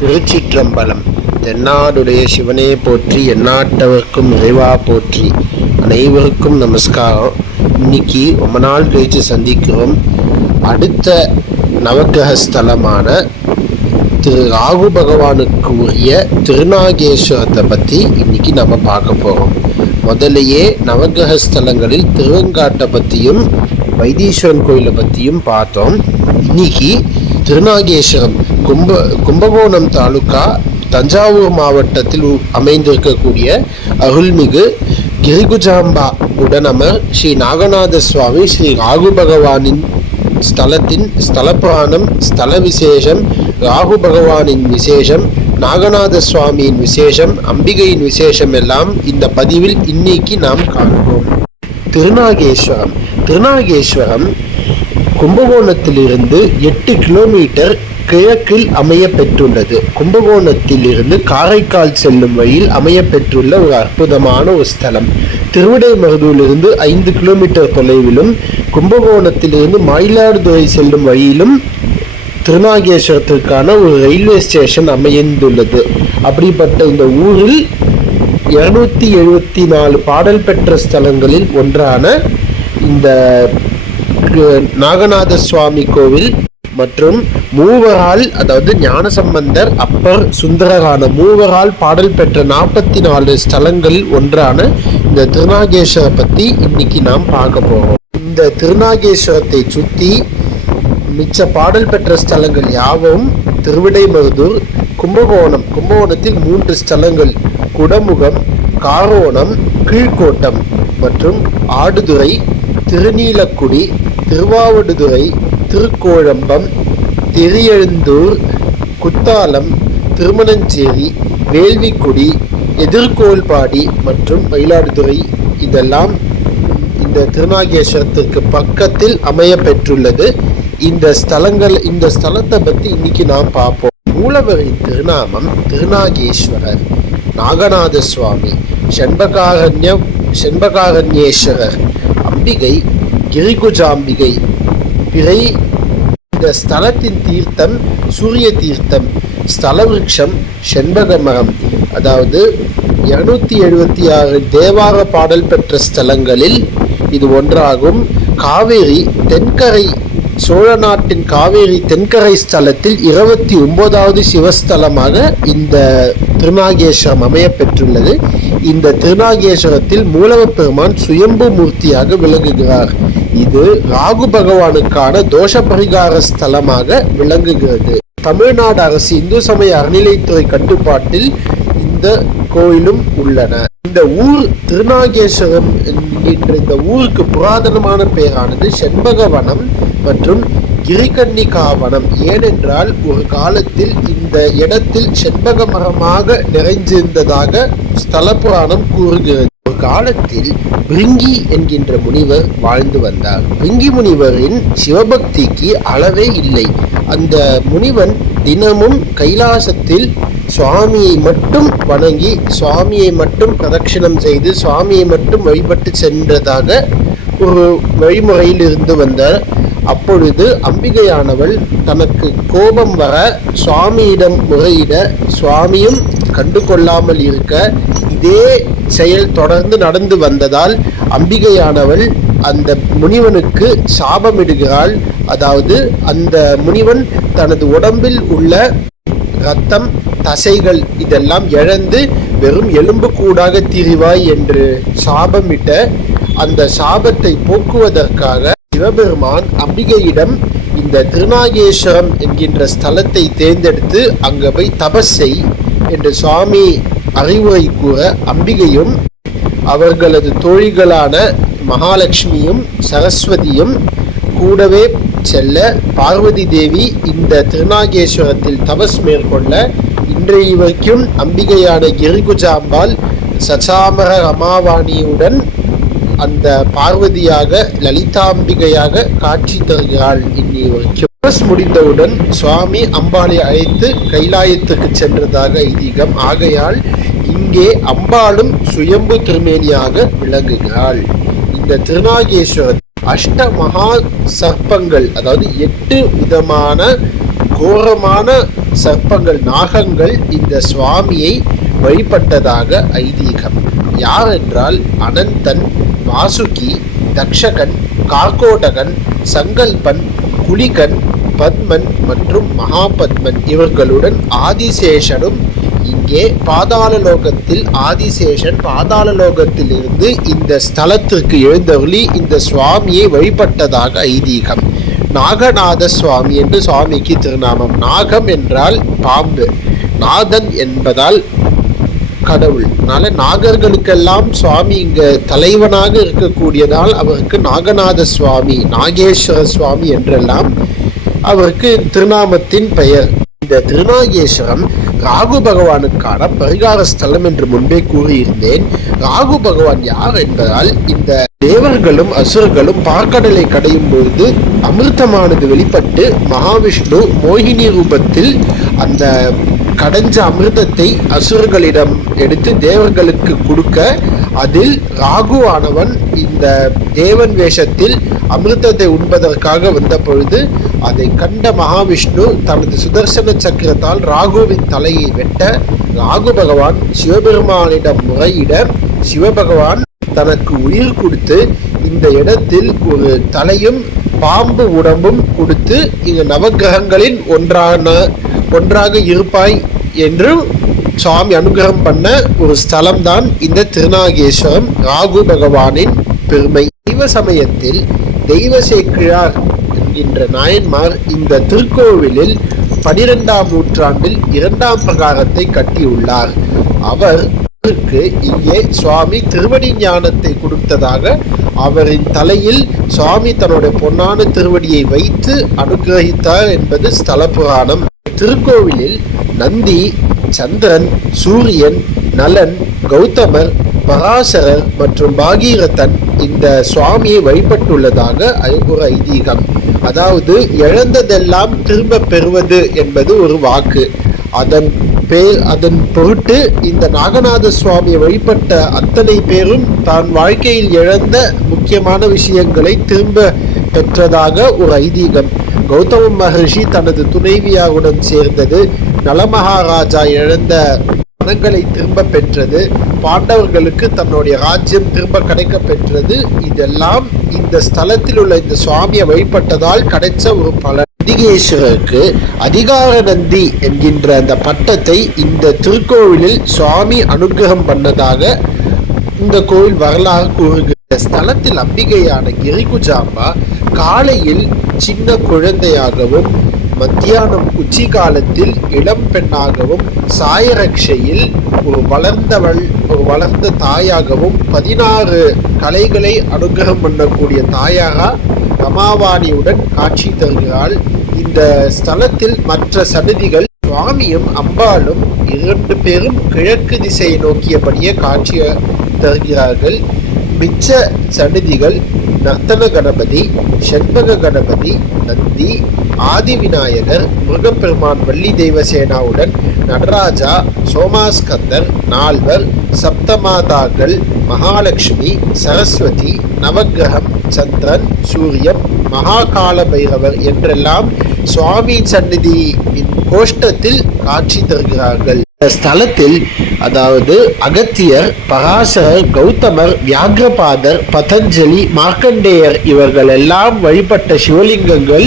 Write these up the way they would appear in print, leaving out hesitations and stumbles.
திருச்சிற்றம்பலம். தென்னாடுடைய சிவனே போற்றி, எந்நாட்டவர்க்கும் இறைவா போற்றி. அனைவருக்கும் நமஸ்காரம். இன்னைக்கு ரொம்ப நாள் கழிச்சு சந்திக்கிறோம். அடுத்த நவக்கிரக ஸ்தலமான திரு ராகு பகவானுக்கு உரிய திருநாகேஸ்வரத்தை பற்றி இன்னைக்கு நம்ம பார்க்க போகிறோம். முதலையே நவக்கிரக ஸ்தலங்களில் திருவெங்காட்டை பற்றியும் வைத்தீஸ்வரன் கோயிலை பற்றியும் பார்த்தோம். இன்னைக்கு திருநாகேஸ்வரம் கும்பகோணம் தாலுகா தஞ்சாவூர் மாவட்டத்தில் அமைந்திருக்கக்கூடிய அருள்மிகு கிரிகுஜாம்பா உடனமர் ஸ்ரீ நாகநாத சுவாமி ஸ்ரீ ராகு பகவானின் ஸ்தலத்தின் ஸ்தல புராணம், ஸ்தல விசேஷம், ராகு பகவானின் விசேஷம், நாகநாத சுவாமியின் விசேஷம், அம்பிகையின் விசேஷம் எல்லாம் இந்த பதிவில் இன்னைக்கு நாம் காண்போம். திருநாகேஸ்வரம் கும்பகோணத்திலிருந்து 8 கிலோமீட்டர் கிழக்கில் அமைய பெற்றுள்ளது. கும்பகோணத்தில் இருந்து காரைக்கால் செல்லும் வழியில் அமைய பெற்றுள்ள ஒரு அற்புதமான ஒரு ஸ்தலம். திருவிடைமருதூரிலிருந்து 5 கிலோமீட்டர் தொலைவிலும், கும்பகோணத்திலிருந்து மயிலாடுதுறை செல்லும் வழியிலும் திருநாகேஸ்வரத்திற்கான ஒரு ரயில்வே ஸ்டேஷன் அமைந்துள்ளது. அப்படிப்பட்ட இந்த ஊரில் 274 பாடல் பெற்ற ஸ்தலங்களில் ஒன்றான இந்த நாகநாத சுவாமி கோவில் மற்றும் மூவரால், அதாவது ஞானசம்பந்தர், அப்பர், சுந்தரரான மூவரால் பாடல் பெற்ற 44 ஸ்தலங்களில் ஒன்றான இந்த திருநாகேஸ்வரை பற்றி இன்னைக்கு நாம் பார்க்க போகிறோம். இந்த திருநாகேஸ்வரத்தை சுற்றி மிச்ச பாடல் பெற்ற ஸ்தலங்கள் யாவும் திருவிடைமருதூர், கும்பகோணத்தில் 3 ஸ்தலங்கள் குடமுகம், காரோணம், கீழ்கோட்டம் மற்றும் ஆடுதுறை, திருநீலக்குடி, திருவாவடுதுறை, திருக்கோழம்பம், திரியெழுந்தூர், குத்தாலம், திருமணஞ்சேரி, வேள்விக்குடி, எதிர்கோல்பாடி மற்றும் மயிலாடுதுறை இதெல்லாம் இந்த திருநாகேஸ்வரத்திற்கு பக்கத்தில் அமைய பெற்றுள்ளது. இந்த ஸ்தலத்தை பற்றி இன்னைக்கு நாம் பார்ப்போம். மூலவரின் திருநாமம் திருநாகேஸ்வரர், நாகநாத சுவாமி, செண்பகாரண்யேஸ்வரர், அம்பிகை கிரிகுஜாம்பிகை பிறை. இந்த ஸ்தலத்தின் தீர்த்தம் சூரிய தீர்த்தம். ஸ்தல விருட்சம் செண்பக மரம். அதாவது 276 தேவார பாடல் பெற்ற ஸ்தலங்களில் இது ஒன்றாகும். காவேரி தென்கரை, சோழ நாட்டின் காவேரி தென்கரை ஸ்தலத்தில் 29வது சிவஸ்தலமாக இந்த திருநாகேஸ்வரம் அமைய பெற்றுள்ளது. இந்த திருநாகேஸ்வரத்தில் மூலவர் பெருமான் சுயம்பு மூர்த்தியாக விளங்குகிறார். இது ராகு பகவானுக்கான தோஷ பரிகார ஸ்தலமாக விளங்குகிறது. தமிழ்நாடு அரசு இந்து சமய அறநிலைத்துறை கட்டுப்பாட்டில் இந்த கோயிலும் உள்ளன. இந்த ஊர் திருநாகேஸ்வரம் என்கின்ற இந்த ஊருக்கு புராதனமான பெயரானது செண்பகவனம் மற்றும் கிரிகன்னிகாவனம். ஏனென்றால் ஒரு காலத்தில் இந்த இடத்தில் செண்பக மரமாக நிறைந்திருந்ததாக ஸ்தல புராணம் கூறுகிறது. ஒரு காலத்தில் பிரிங்கி என்கின்ற முனிவர் வாழ்ந்து வந்தார். பிரிங்கி முனிவரின் சிவபக்திக்கு அளவே இல்லை. அந்த முனிவன் தினமும் கைலாசத்தில் சுவாமியை மட்டும் வணங்கி, சுவாமியை மட்டும் பிரதட்சிணம் செய்து, சுவாமியை மட்டும் வழிபட்டு சென்றதாக ஒரு வழிமுறையில் இருந்து வந்தார். அப்பொழுது அம்பிகையானவள் தனக்கு கோபம் வர சுவாமியிடம் முறையிட, சுவாமியும் கண்டு கொள்ளாமல் இருக்க இதே செயல் தொடர்ந்து நடந்து வந்ததால் அம்பிகையானவள் அந்த முனிவனுக்கு சாபமிடுகிறாள். அதாவது அந்த முனிவன் தனது உடம்பில் உள்ள இரத்தம், தசைகள் இதெல்லாம் இழந்து வெறும் எலும்பு கூடாக திரிவாய் என்று சாபமிட்ட அந்த சாபத்தை போக்குவதற்காக சிவபெருமான் அம்பிகையிடம் இந்த திருநாகேஸ்வரம் என்கின்ற ஸ்தலத்தை தேர்ந்தெடுத்து அங்கே போய் தபஸ் செய் என்று சுவாமி அறிவுரை கூற, அம்பிகையும் அவர்களது தோழிகளான மகாலட்சுமியும் சரஸ்வதியும் கூடவே செல்ல, பார்வதி தேவி இந்த திருநாகேஸ்வரத்தில் தபஸ் மேற்கொள்ள, இன்றைய வரைக்கும் அம்பிகையான கிரிகுஜாம்பாள் சசாமர ரமாவாணியுடன் அந்த பார்வதியாக, லலிதாம்பிகையாக காட்சி தருகிறாள். இன்னைய வரைக்கும் தபஸ் முடிந்தவுடன் சுவாமி அம்பாளை அழைத்து கைலாயத்துக்கு சென்றதாக ஐதீகம். ஆகையால் இங்கே அம்பாளும் சுயம்பு திருமேனியாக விளங்குகிறாள். இந்த திருநாகேஸ்வரர் அஷ்ட மகா சர்ப்பங்கள், அதாவது 8 விதமான கோரமான சர்ப்பங்கள் நாகங்கள் இந்த சுவாமியை வழிபட்டதாக ஐதீகம். யார் என்றால் அனந்தன், வாசுகி, தக்ஷகன், கார்கோடகன், சங்கல்பன், குலிகன், பத்மன் மற்றும் மகாபத்மன் இவர்களுடன் ஆதிசேஷனும் இங்கே பாதாளலோகத்தில் ஆதிசேஷன் பாதாளலோகத்தில் இருந்து இந்த ஸ்தலத்திற்கு எழுந்தருளி இந்த சுவாமியை வழிபட்டதாக ஐதீகம். நாகநாத சுவாமி என்று சுவாமிக்கு திருநாமம். நாகம் என்றால் பாம்பு, நாதன் என்பதால் கடவுள். அதனால நாகர்களுக்கெல்லாம் சுவாமி இங்க தலைவனாக இருக்கக்கூடியதால் அவருக்கு நாகநாத சுவாமி, நாகேஸ்வர சுவாமி என்றெல்லாம் அவருக்கு திருநாமத்தின் பெயர். இந்த திருநாகேஸ்வரம் ராகு பகவானுக்கான பரிகார ஸ்தலம் என்று முன்பே கூறியிருந்தேன். ராகு பகவான் யார் என்பதால் இந்த தேவர்களும் அசுரர்களும் பார்க்கடலை கடையும் பொழுது அமிர்தமானது வெளிப்பட்டு மகாவிஷ்ணு மோகினி ரூபத்தில் அந்த கடைஞ்ச அமிர்தத்தை அசுரர்களிடம் எடுத்து தேவர்களுக்கு கொடுக்க, அதில் ராகு ஆனவன் இந்த தேவன் வேஷத்தில் அமிர்தத்தை உண்பதற்காக வந்த பொழுது அதை கண்ட மகாவிஷ்ணு தனது சுதர்சன சக்கரத்தால் ராகுவின் தலையை வெட்ட, ராகு பகவான் சிவபெருமானிடம் முறையிட, சிவபகவான் தனக்கு உயிர் கொடுத்து இந்த இடத்தில் ஒரு தலையும் பாம்பு உடம்பும் கொடுத்து இந்த நவகிரகங்களின் ஒன்றாக இருப்பாய் என்று சுவாமி அனுகிரகம் பண்ண ஒரு ஸ்தலம் தான் இந்த திருநாகேஸ்வரம். ராகு பகவானின் பெருமை. தெய்வ சமயத்தில் தெய்வ சேக்கிழார் என்கின்ற நாயன்மார் இந்த திருக்கோவிலில் 12ஆம் நூற்றாண்டில் 2ஆம் பிரகாரத்தை கட்டியுள்ளார். அவருக்கு இங்கே சுவாமி திருவடி ஞானத்தை கொடுத்ததாக அவரின் தலையில் சுவாமி தன்னுடைய பொன்னான திருவடியை வைத்து அனுகிரகித்தார் என்பது ஸ்தல புராணம். திருக்கோவிலில் நந்தி, சந்திரன், சூரியன், நலன், கௌதமர், பராசரர் மற்றும் பாகீரதன் இந்த சுவாமியை வழிபட்டுள்ளதாக ஒரு ஐதீகம். அதாவது இழந்ததெல்லாம் திரும்ப பெறுவது என்பது ஒரு வாக்கு. அதன் பொருட்டு இந்த நாகநாத சுவாமியை வழிபட்ட அத்தனை பேரும் தான் வாழ்க்கையில் இழந்த முக்கியமான விஷயங்களை திரும்ப பெற்றதாக ஒரு ஐதீகம். கௌதம மகர்ஷி தனது துணைவியாருடன் சேர்ந்தது, நலமகாராஜா இழந்த பணங்களை திரும்ப பெற்றது, பாண்டவர்களுக்கு தன்னுடைய ராஜ்யம் திரும்ப கிடைக்க பெற்றது. இதெல்லாம் இந்த ஸ்தலத்தில் உள்ள இந்த சுவாமியை வழிபட்டதால் கிடைச்ச ஒரு பலன். நந்திகேஸ்வரருக்கு அதிகார நந்தி என்கின்ற அந்த பட்டத்தை இந்த திருக்கோவிலில் சுவாமி அனுகிரகம் பண்ணதாக இந்த கோவில் வரலாறு கூறுகிறது. இந்த ஸ்தலத்தில் அம்பிகையான கிரிகுஜாம்பா காலையில் சின்ன குழந்தையாகவும், மத்தியானம் உச்சி காலத்தில் இளம் பெண்ணாகவும், சாயரக்ஷையில் ஒரு வளர்ந்த தாயாகவும், 16 கலைகளை அனுகிரகம் பண்ணக்கூடிய தாயாக ரமாவாணியுடன் காட்சி தருகிறாள். இந்த ஸ்தலத்தில் மற்ற சன்னதிகள் சுவாமியும் அம்பாளும் 2 பேரும் கிழக்கு திசையை நோக்கியபடியே காட்சி தருகிறார்கள். மிச்ச சன்னதிகள் நர்த்தன கணபதி, செண்பக கணபதி, நந்தி, ஆதி விநாயகர், முருகப்பெருமான், வள்ளி தெய்வசேனாவுடன் நடராஜா, சோமாஸ்கந்தர், நால்வர், சப்தமாதாக்கள், மகாலட்சுமி, சரஸ்வதி, நவக்கிரகம், சந்திரன், சூரியன், மகாகால பைரவர் என்றெல்லாம் சுவாமி சந்நிதியின் கோஷ்டத்தில் காட்சி தருகிறார்கள். இந்த ஸ்தலத்தில் அதாவது அகத்தியர், பராசரர், கௌதமர், வியாகிரபாதர், பதஞ்சலி, மார்க்கண்டேயர் இவர்கள் எல்லாம் வழிபட்ட சிவலிங்கங்கள்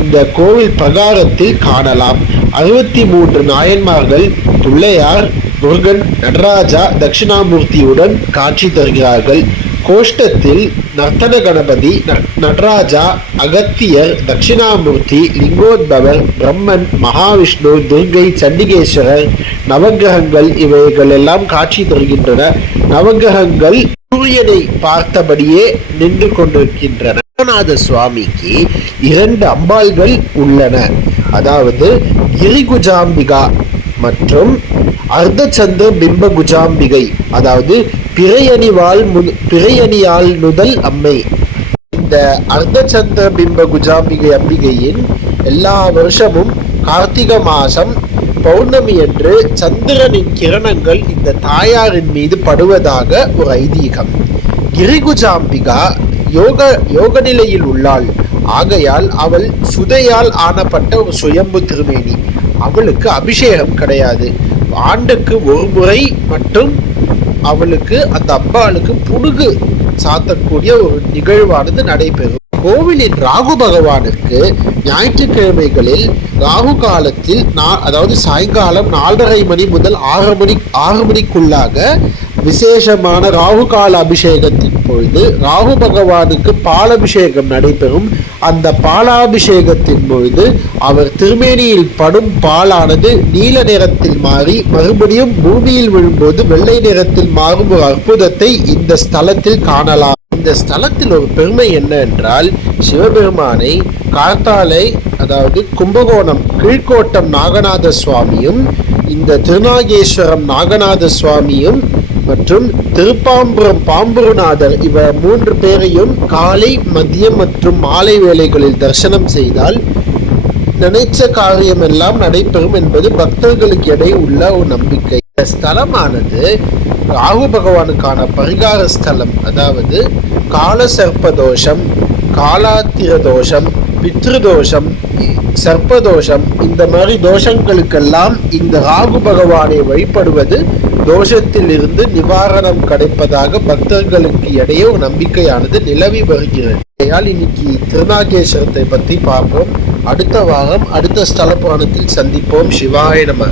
இந்த கோவில் பிரகாரத்தில் காணலாம். 63 நாயன்மார்கள் பிள்ளையார், முருகன், நடராஜா, தட்சிணாமூர்த்தியுடன் காட்சி தருகிறார்கள். கோஷ்டத்தில் நர்த்தன கணபதி, நடராஜா, அகத்தியர், தட்சிணாமூர்த்தி, லிங்கோத்பவர், பிரம்மன், மகாவிஷ்ணு, துர்கை, சண்டிகேஸ்வரர், நவகிரகங்கள் இவைகள் எல்லாம் காட்சி தருகின்றன. நவகிரகங்கள் சூரியனை பார்த்தபடியே நின்று கொண்டிருக்கின்றன. நாகநாத சுவாமிக்கு 2 அம்பாள்கள் உள்ளன. அதாவது கிரிகுஜாம்பிகா மற்றும் அர்த்தச்சந்திர பிம்ப குஜாம்பிகை, அதாவது பிறையணியால் நுதல் அம்மை. இந்த அர்த்தச்சந்திர பிம்ப குஜாம்பிகை அம்பிகையின் எல்லா வருஷமும் கார்த்திகை மாசம் பௌர்ணமி என்று சந்திரனின் கிரணங்கள் இந்த தாயாரின் மீது படுவதாக ஒரு ஐதீகம். கிரிகுஜாம்பிகா யோக நிலையில் உள்ளாள். ஆகையால் அவள் சுதையால் ஆனப்பட்ட ஒரு சுயம்பு திருமேனி. அவளுக்கு அபிஷேகம் கிடையாது. ஆண்டுக்கு ஒரு முறை மட்டும் அவளுக்கு அந்த அம்பாளுக்கு புடுகு சாத்தக்கூடிய ஒரு நிகழ்வானது நடைபெறும். கோவிலின் ராகு பகவானுக்கு ஞாயிற்றுக்கிழமைகளில் ராகு காலத்தில் அதாவது சாயங்காலம் 4:30 மணி முதல் 6 மணிக்குள்ளாக விசேஷமான ராகு கால அபிஷேகத்தின் பொழுது ராகு பகவானுக்கு பாலாபிஷேகம் நடைபெறும். அந்த பாலாபிஷேகத்தின் பொழுது அவர் திருமேனியில் படும் பாலானது நீல நிறத்தில் மாறி மறுபடியும் பூமியில் விழும்போது வெள்ளை நிறத்தில் மாறும் ஒரு அற்புதத்தை இந்த ஸ்தலத்தில் காணலாம். இந்த ஸ்தலத்தில் ஒரு பெருமை என்ன என்றால், சிவபெருமானை கார்த்தாலை அதாவது கும்பகோணம் கீழ்கோட்டம் நாகநாத சுவாமியும் இந்த திருநாகேஸ்வரம் நாகநாத சுவாமியும் மற்றும் திருப்பாம்புரம் பாம்புருநாதர் இவர் 3 பேரையும் காலை மதியம் மற்றும் மாலை வேளைகளில் தரிசனம் செய்தால் நினைச்ச காரியம் எல்லாம் நடைபெறும் என்பது பக்தர்களுக்கு இடையே உள்ள ஒரு நம்பிக்கை. இந்த ஸ்தலமானது ராகு பகவானுக்கான பரிகார ஸ்தலம். அதாவது கால சர்ப்பதோஷம், காலாத்திர தோஷம், பித்ருதோஷம், சர்ப்பதோஷம், இந்த மாதிரி தோஷங்களுக்கெல்லாம் இந்த ராகு பகவானை வழிபடுவது தோஷத்தில் இருந்து நிவாரணம் கிடைப்பதாக பக்தர்களுக்கு இடையே ஒரு நம்பிக்கையானது நிலவி வருகிறது. இன்னைக்கு திருநாகேஸ்வரத்தை பற்றி பார்ப்போம். அடுத்த வாரம் அடுத்த ஸ்தல புராணத்தில் சந்திப்போம். சிவாய நம.